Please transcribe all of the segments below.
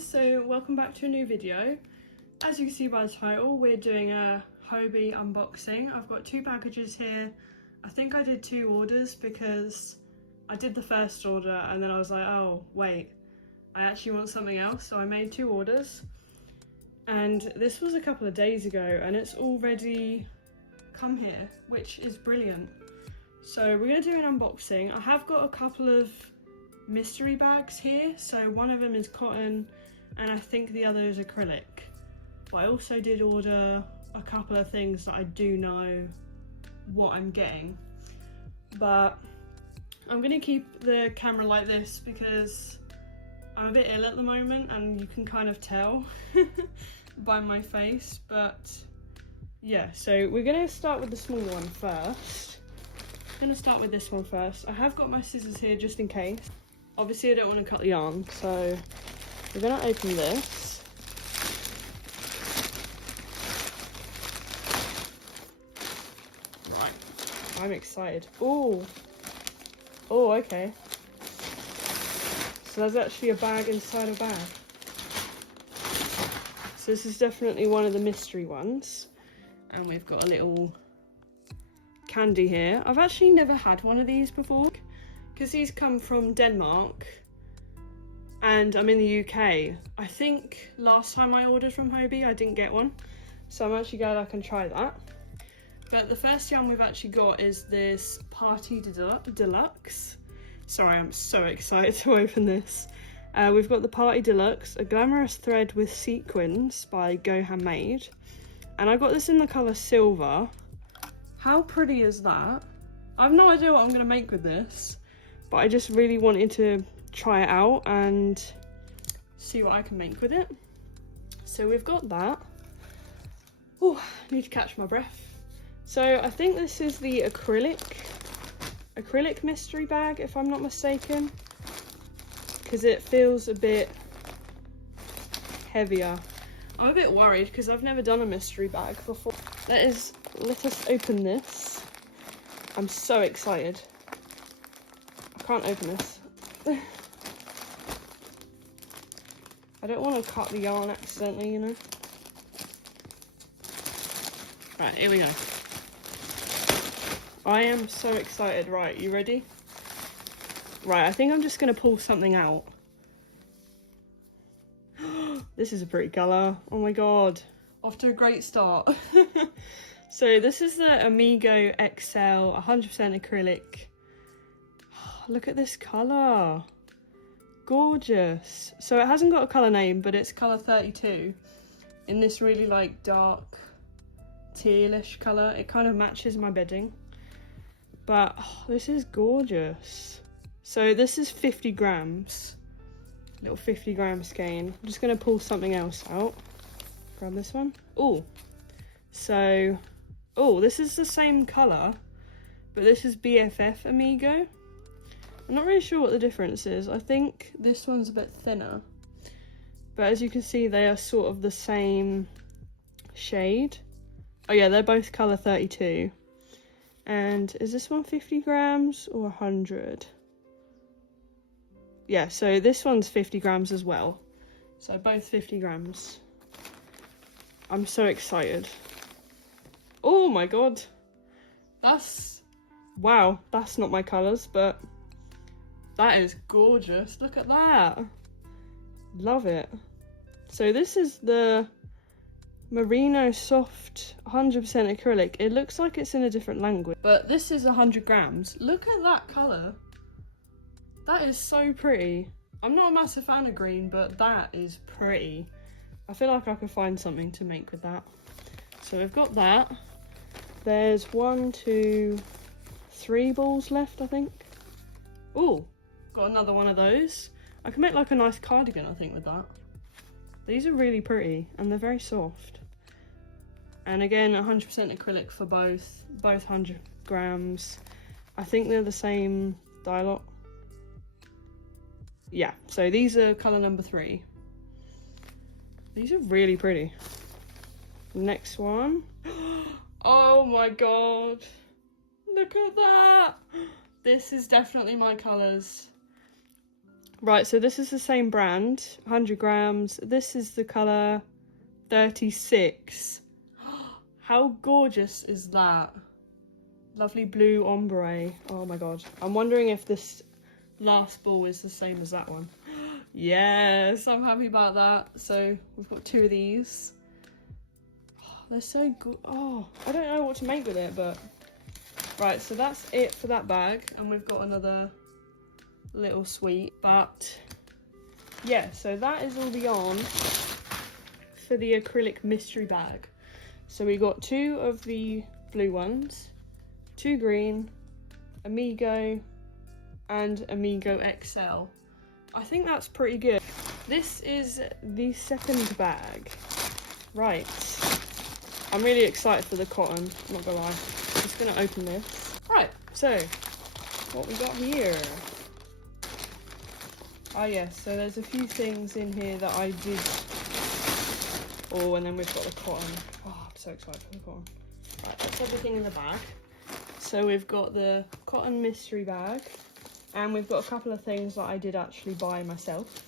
guys, so welcome back to a new video. As you can see by the title, we're doing a Hobbii unboxing. I've got two packages here. I think I did two orders because I did the first order and then I was like, oh wait, I actually want something else, so I made two orders. And this was a couple of days ago and it's already come here, which is brilliant. So we're going to do an unboxing. I have got a couple of mystery bags here, so one of them is cotton and I think the other is acrylic, but I also did order a couple of things that I do know what I'm getting, but I'm gonna keep the camera like this because I'm a bit ill at the moment and you can kind of tell by my face. But yeah, so we're gonna start with the small one first. I'm gonna start with this one first. I have got my scissors here just in case. Obviously I don't want to cut the yarn, so we're going to open this. Right, I'm excited. Oh, okay. So there's actually a bag inside a bag. So this is definitely one of the mystery ones. And we've got a little candy here. I've actually never had one of these before, because these come from Denmark and I'm in the UK. I think last time I ordered from Hobbii I didn't get one, so I'm actually glad I can try that. But the first yarn we've actually got is this Party Deluxe. Sorry, I'm so excited to open this. We've got the Party Deluxe, a glamorous thread with sequins by Go Handmade, and I got this in the colour silver. How pretty is that? I have no idea what I'm going to make with this, but I just really wanted to try it out and see what I can make with it. So we've got that. Oh, I need to catch my breath. So I think this is the acrylic mystery bag, if I'm not mistaken, because it feels a bit heavier. I'm a bit worried because I've never done a mystery bag before. Let us open this. I'm so excited. I can't open this. I don't want to cut the yarn accidentally, you know. Right, here we go. I am so excited. Right, you ready? Right, I think I'm just going to pull something out. This is a pretty colour. Oh my god. Off to a great start. So this is the Amigo XL 100% acrylic. Look at this colour. Gorgeous. So it hasn't got a colour name, but it's colour 32 in this really like dark tealish colour. It kind of matches my bedding. But oh, this is gorgeous. So this is 50 grams. Little 50 gram skein. I'm just going to pull something else out. Grab this one. Oh, so, oh, this is the same colour, but this is BFF Amigo. I'm not really sure what the difference is. I think this one's a bit thinner, but as you can see, they are sort of the same shade. Oh yeah, they're both colour 32. And is this one 50 grams or 100? Yeah, so this one's 50 grams as well. So both 50 grams. I'm so excited. Oh my god. That's, wow, that's not my colours, but that is gorgeous. Look at that. Love it. So this is the Merino Soft 100% acrylic. It looks like it's in a different language, but this is 100 grams. Look at that colour. That is so pretty. I'm not a massive fan of green, but that is pretty. I feel like I could find something to make with that. So we've got that. There's 1, 2, 3 balls left, I think. Oh, got another one of those. I can make like a nice cardigan, I think, with that. These are really pretty and they're very soft. And again, 100% acrylic for both 100 grams. I think they're the same dye lot. Yeah, so these are colour number 3. These are really pretty. Next one. Oh my god. Look at that. This is definitely my colours. Right, so this is the same brand, 100 grams. This is the colour 36. How gorgeous is that? Lovely blue ombre. Oh my god. I'm wondering if this last ball is the same as that one. Yes, I'm happy about that. So we've got 2 of these. Oh, they're so good. Oh, I don't know what to make with it, but... Right, so that's it for that bag. And we've got another little sweet. But yeah, so that is all the yarn for the acrylic mystery bag. So we got 2 of the blue ones, 2 green, Amigo, and Amigo XL. I think that's pretty good. This is the second bag. Right. I'm really excited for the cotton, I'm not gonna lie. I'm just gonna open this. Right, so what we got here. Oh yes, so there's a few things in here that I did. Oh, and then we've got the cotton. Oh, I'm so excited for the cotton. Right, that's everything in the bag. So we've got the cotton mystery bag, and we've got a couple of things that I did actually buy myself.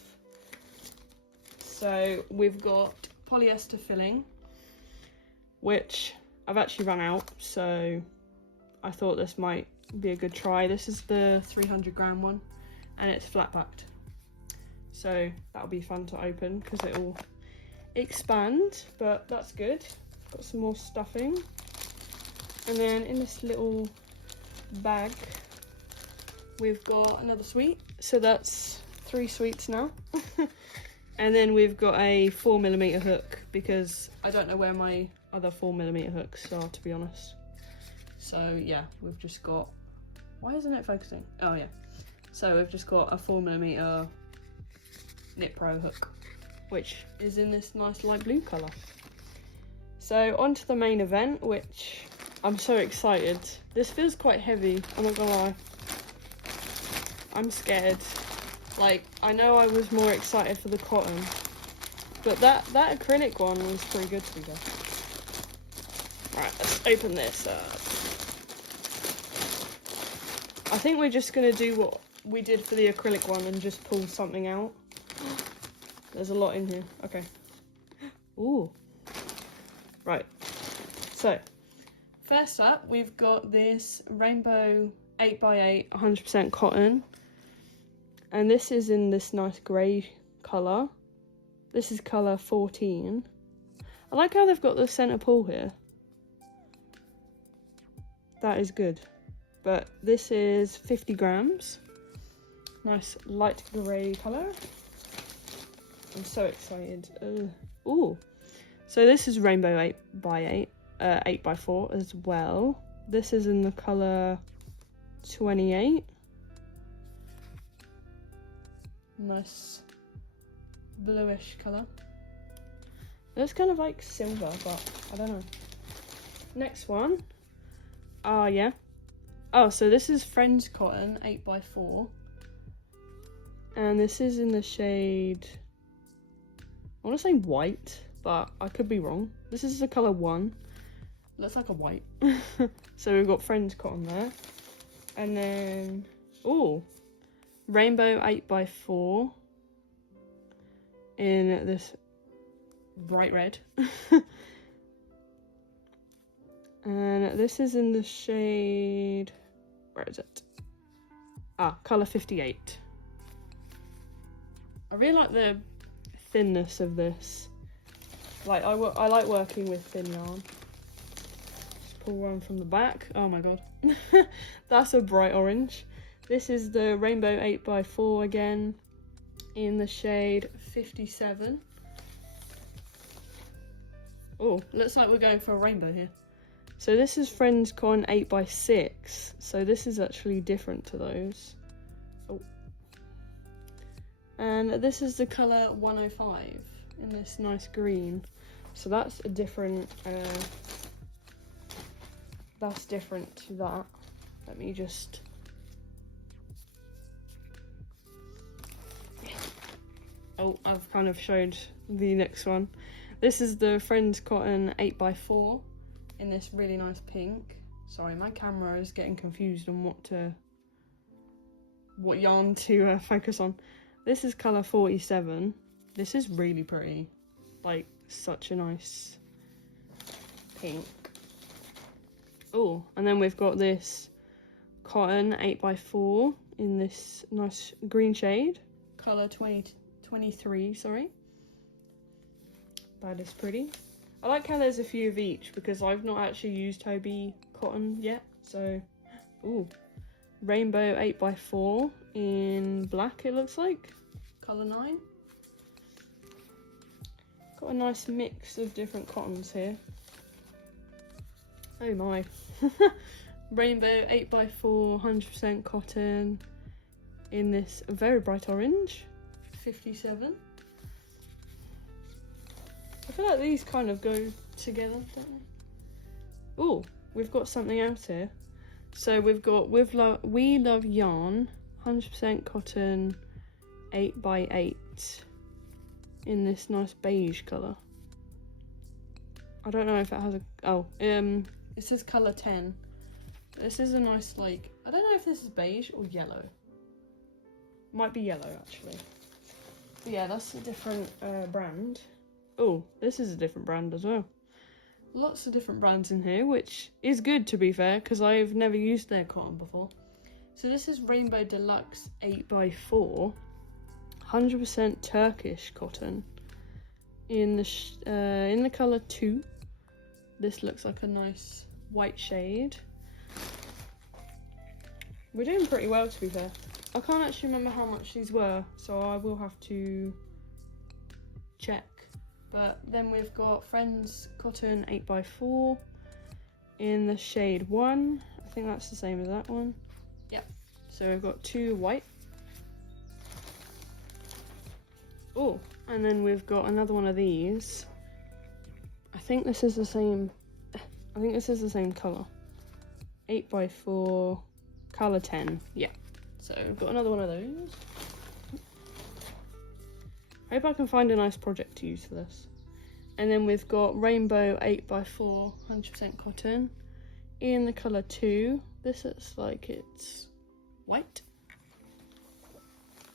So we've got polyester filling, which I've actually run out, so I thought this might be a good try. This is the 300 gram one, and it's flat backed. So that'll be fun to open because it will expand, but that's good. Got some more stuffing. And then in this little bag, we've got another sweet. So that's 3 sweets now. And then we've got a 4mm hook because I don't know where my other 4mm hooks are, to be honest. So yeah, we've just got, why isn't it focusing? Oh yeah. So we've just got a 4mm Knit Pro hook, which is in this nice light blue colour. So on to the main event, which I'm so excited. This feels quite heavy, I'm not gonna lie. I'm scared. Like, I know I was more excited for the cotton, but that acrylic one was pretty good to be fair. Right, let's open this up. I think we're just gonna do what we did for the acrylic one and just pull something out. There's a lot in here. Okay. Ooh. Right. So, first up, we've got this rainbow 8x8 100% cotton. And this is in this nice grey colour. This is colour 14. I like how they've got the centre pull here. That is good. But this is 50 grams. Nice light grey colour. I'm so excited. Ooh. So this is rainbow 8x8, 8x4 as well. This is in the colour 28. Nice bluish colour. It's kind of like silver, but I don't know. Next one. Oh yeah. Oh, so this is Friends Cotton 8x4. And this is in the shade, I want to say white, but I could be wrong. This is the colour 1. Looks like a white. So we've got Friends Cotton there. And then, ooh, Rainbow 8x4 in this bright red. And this is in the shade, where is it? Ah, colour 58. I really like the thinness of this. Like, I like working with thin yarn. Just pull one from the back. Oh my god. That's a bright orange. This is the Rainbow 8x4 again in the shade 57. Oh, looks like we're going for a rainbow here. So this is Friends Cotton 8x6. So this is actually different to those. Oh. And this is the colour 105 in this nice green. So that's a different, that's different to that. Let me just, oh, I've kind of showed the next one. This is the Friends Cotton 8x4 in this really nice pink. Sorry, my camera is getting confused on what yarn to focus on. This is colour 47. This is really pretty. Like, such a nice pink. Oh, and then we've got this cotton 8x4 in this nice green shade. Colour 23, sorry. That is pretty. I like how there's a few of each because I've not actually used Hobbii cotton yet. So, ooh. Rainbow 8x4 in black, it looks like. Colour 9. Got a nice mix of different cottons here. Oh my. Rainbow 8x4 100% cotton in this very bright orange. 57. I feel like these kind of go together, don't they? Ooh, we've got something else here. So we've got We Love Yarn 100% cotton 8x8 in this nice beige colour. I don't know if it has a it says colour 10. This is a nice, like, I don't know if this is beige or yellow. Might be yellow actually. But yeah, that's a different brand. Oh, this is a different brand as well. Lots of different brands in here, which is good to be fair, because I've never used their cotton before. So this is Rainbow Deluxe 8x4, 100% Turkish cotton in the colour 2. This looks like a nice white shade. We're doing pretty well, to be fair. I can't actually remember how much these were, so I will have to check. But then we've got Friends Cotton 8x4 in the shade 1. I think that's the same as that one. Yep. So we've got 2 white. Oh, and then we've got another one of these. I think this is the same. I think this is the same colour. 8x4, colour 10. Yeah. So we've got another one of those. Hope I can find a nice project to use for this. And then we've got Rainbow 8x4 100% cotton in the colour 2. This looks like it's white.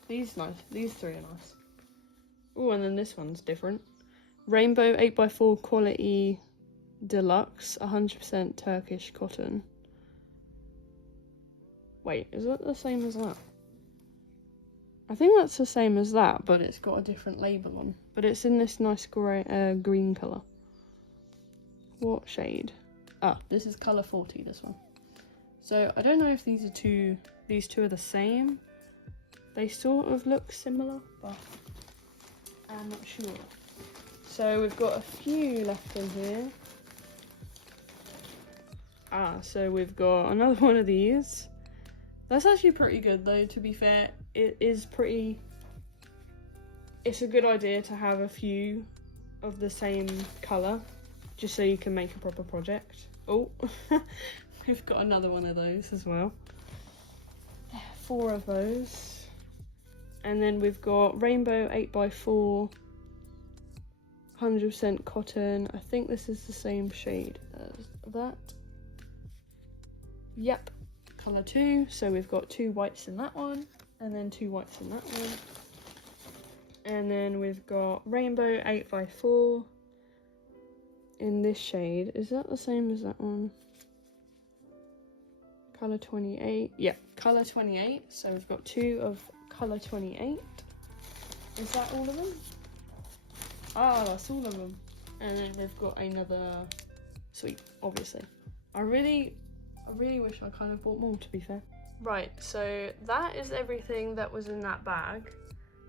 These three are nice. Oh, and then this one's different. Rainbow 8x4 quality deluxe 100% Turkish cotton. Wait, is that the same as that? I think that's the same as that, but it's got a different label on. But it's in this nice green colour. What shade? Ah, this is colour 40, this one. So I don't know if these two are the same. They sort of look similar, but I'm not sure. So we've got a few left in here. Ah, so we've got another one of these. That's actually pretty good though, to be fair. It's a good idea to have a few of the same colour, just so you can make a proper project. Oh, we've got another one of those as well. 4 of those. And then we've got Rainbow 8x4, 100% cotton. I think this is the same shade as that. Yep, colour 2. So we've got 2 whites in that one. And then 2 whites in that one. And then we've got Rainbow 8x4 in this shade. Is that the same as that one? Colour 28. Yeah, colour 28. So we've got 2 of colour 28. Is that all of them? Ah, that's all of them. And then we've got another. Sweet, obviously. I really wish I kind of bought more, to be fair. Right, so that is everything that was in that bag.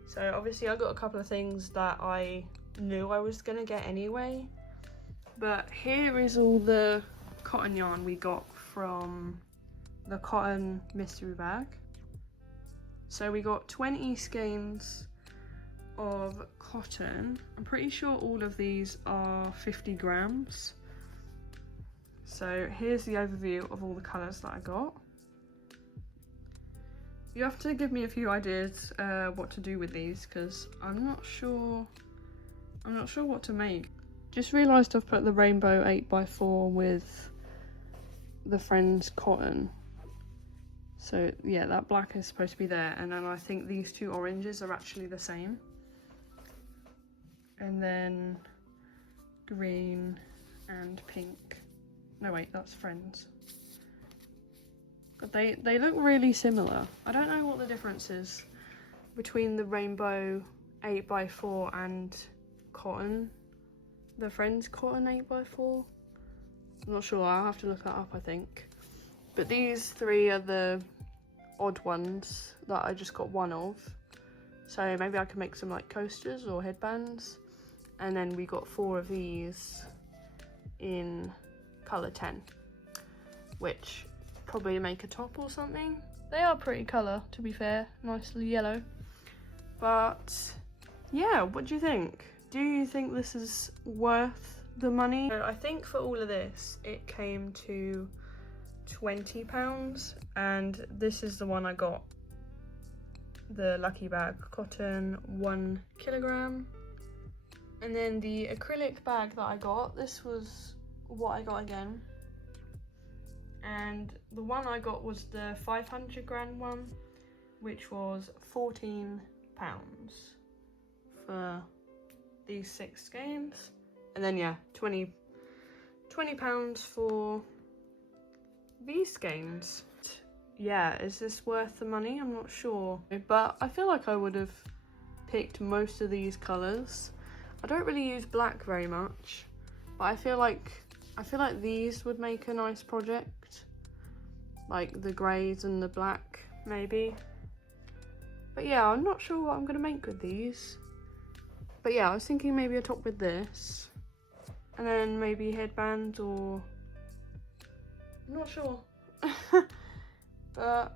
So obviously I got a couple of things that I knew I was gonna get anyway. But here is all the cotton yarn we got from the cotton mystery bag. So we got 20 skeins of cotton. I'm pretty sure all of these are 50 grams. So here's the overview of all the colours that I got. You have to give me a few ideas what to do with these, because I'm not sure what to make. Just realised I've put the Rainbow 8x4 with the Friends cotton. So yeah, that black is supposed to be there, and then I think these two oranges are actually the same. And then green and pink. No wait, that's Friends. But they look really similar. I don't know what the difference is between the rainbow 8x4 and cotton. The Friends cotton 8x4. I'm not sure, I'll have to look that up I think. But these three are the odd ones that I just got one of. So maybe I can make some like coasters or headbands. And then we got 4 of these in colour 10, which probably make a top or something. They are pretty colour, to be fair, nicely yellow. But yeah, what do you think? Do you think this is worth the money? So I think for all of this, it came to £20, and this is the one I got. The Lucky Bag Cotton, 1 kilogram. And then the acrylic bag that I got, this was what I got again. And the one I got was the 500 gram one, which was £14 for these 6 skeins. And then yeah, £20 for these skeins. Yeah, is this worth the money? I'm not sure, but I feel like I would have picked most of these colours. I don't really use black very much, but I feel like these would make a nice project, like the greys and the black maybe. But yeah, I'm not sure what I'm gonna make with these. But yeah, I was thinking maybe a top with this, and then maybe headbands, or I'm not sure. But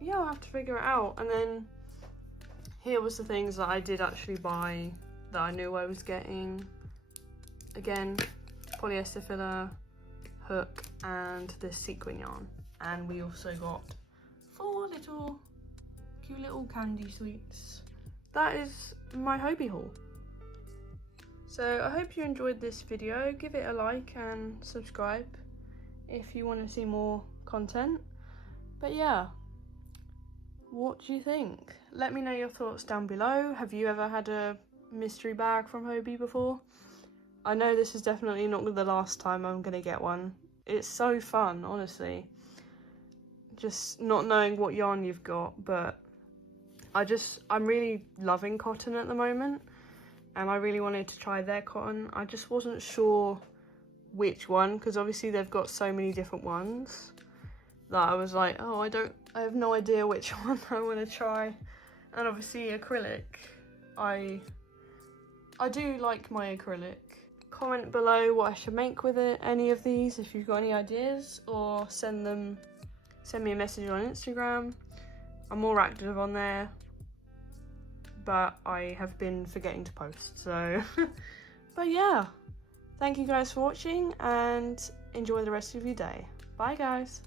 yeah, I'll have to figure it out. And then here was the things that I did actually buy that I knew I was getting. Again, polyester filler, hook, and this sequin yarn. And we also got 4 cute little candy sweets. That is my Hobbii haul. So I hope you enjoyed this video. Give it a like and subscribe if you want to see more content. But yeah, what do you think? Let me know your thoughts down below. Have you ever had a mystery bag from Hobbii before? I know this is definitely not the last time I'm gonna get one. It's so fun, honestly. Just not knowing what yarn you've got, but I'm really loving cotton at the moment, and I really wanted to try their cotton. I just wasn't sure which one, because obviously they've got so many different ones that I was like, oh, I have no idea which one I want to try. And obviously acrylic, I do like my acrylic. Comment below what I should make with it, any of these, if you've got any ideas, or send me a message on Instagram. I'm more active on there, but I have been forgetting to post, so but yeah, thank you guys for watching, and enjoy the rest of your day. Bye guys.